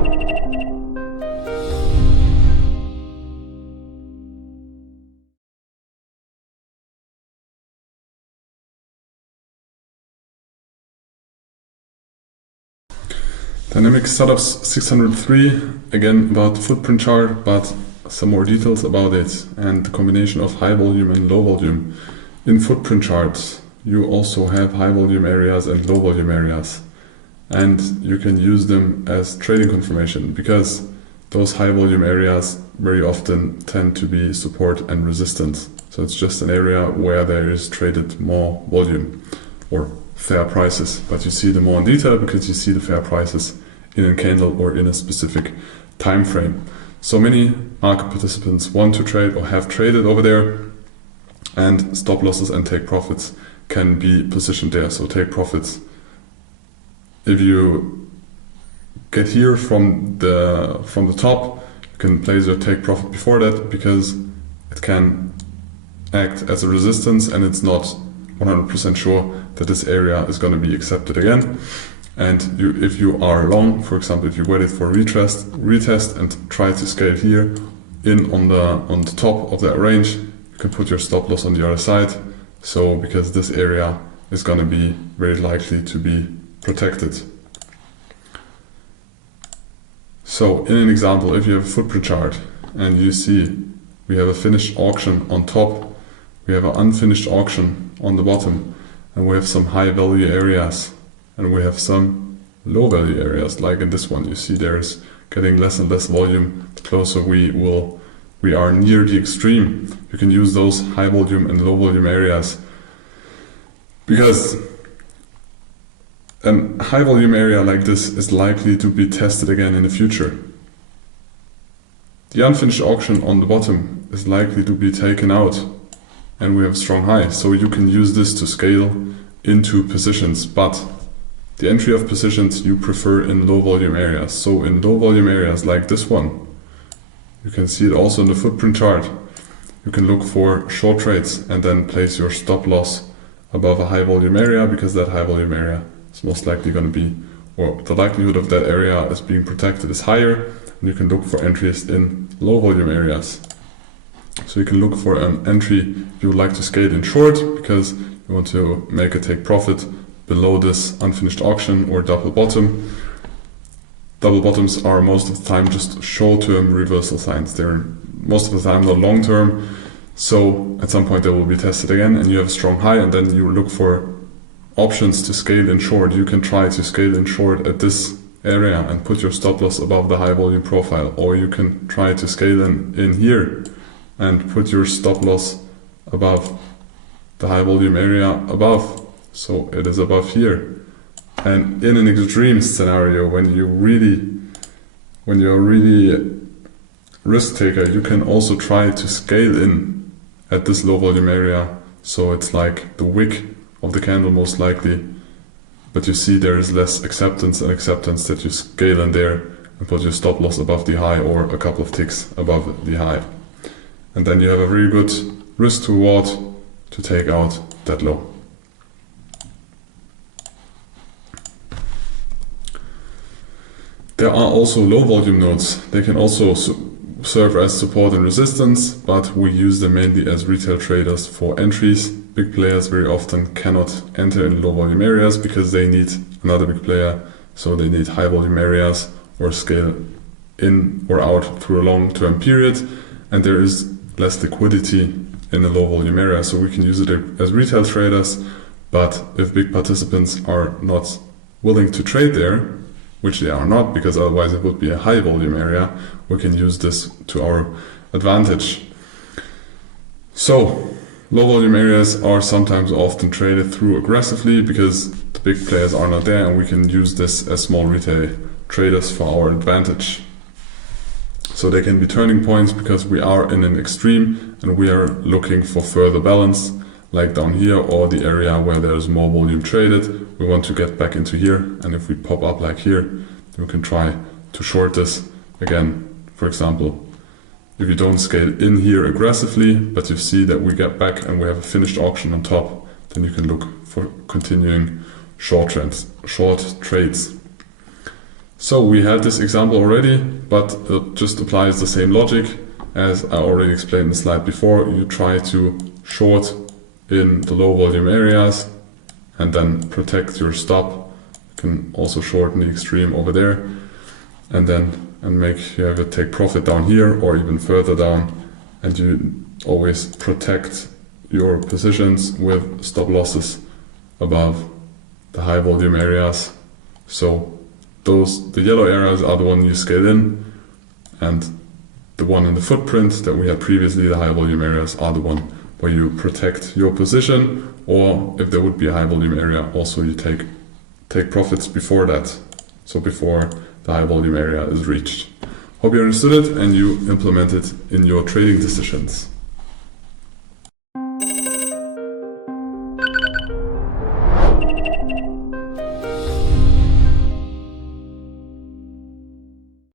Dynamic Setups 603, again about the footprint chart, but some more details about it and the combination of high volume and low volume. In footprint charts, you also have high volume areas and low volume areas, and you can use them as trading confirmation because those high volume areas very often tend to be support and resistance. So it's just an area where there is traded more volume or fair prices, but you see them more in detail because you see the fair prices in a candle or in a specific time frame. So many market participants want to trade or have traded over there, and stop losses and take profits can be positioned there. So take profits. If you get here from the top, you can place your take profit before that because it can act as a resistance and it's not 100% sure that this area is going to be accepted again. And if you are long, for example, if you waited for a retest and try to scale here in on the top of that range, you can put your stop loss on the other side. So because this area is going to be very likely to be protected. So in an example, if you have a footprint chart and you see we have a finished auction on top, we have an unfinished auction on the bottom, and we have some high value areas and we have some low value areas, like in this one. You see there's getting less and less volume the closer we are near the extreme. You can use those high volume and low volume areas because a high volume area like this is likely to be tested again in the future. The unfinished auction on the bottom is likely to be taken out and we have a strong high, so you can use this to scale into positions, but the entry of positions you prefer in low volume areas. So in low volume areas like this one, you can see it also in the footprint chart, you can look for short trades and then place your stop loss above a high volume area because that high volume area is most likely going to be, or the likelihood of that area as being protected is higher, and you can look for entries in low volume areas. So you can look for an entry if you would like to scale in short because you want to make a take profit below this unfinished auction or double bottom. Double bottoms are most of the time just short-term reversal signs. They're most of the time not long-term. So at some point they will be tested again and you have a strong high, and then you look for options to scale in short. You can try to scale in short at this area and put your stop loss above the high volume profile, or you can try to scale in here and put your stop loss above the high volume area above. So it is above here. And in an extreme scenario, when you're really risk taker, you can also try to scale in at this low volume area. So it's like the wick of the candle most likely, but you see there is less acceptance that you scale in there and put your stop loss above the high or a couple of ticks above the high. And then you have a very good risk to reward to take out that low. There are also low volume nodes. They can also serve as support and resistance, but we use them mainly as retail traders for entries. Big players very often cannot enter in low volume areas because they need another big player, so they need high volume areas or scale in or out through a long-term period, and there is less liquidity in a low volume area, so we can use it as retail traders. But if big participants are not willing to trade there, which they are not because otherwise it would be a high volume area, we can use this to our advantage. So low volume areas are sometimes often traded through aggressively because the big players are not there, and we can use this as small retail traders for our advantage. So they can be turning points because we are in an extreme and we are looking for further balance, like down here, or the area where there's more volume traded. We want to get back into here, and if we pop up like here, then we can try to short this again. For example, if you don't scale in here aggressively, but you see that we get back and we have a finished auction on top, then you can look for continuing short trades. So we had this example already, but it just applies the same logic as I already explained in the slide before. You try to short in the low volume areas and then protect your stop. You can also shorten the extreme over there and make you have a take profit down here or even further down, and you always protect your positions with stop losses above the high volume areas. So the yellow areas are the one you scale in, and the one in the footprint that we had previously, the high volume areas, are the one where you protect your position, or if there would be a high volume area, also you take profits before that, so before the high volume area is reached. Hope you understood it and you implement it in your trading decisions.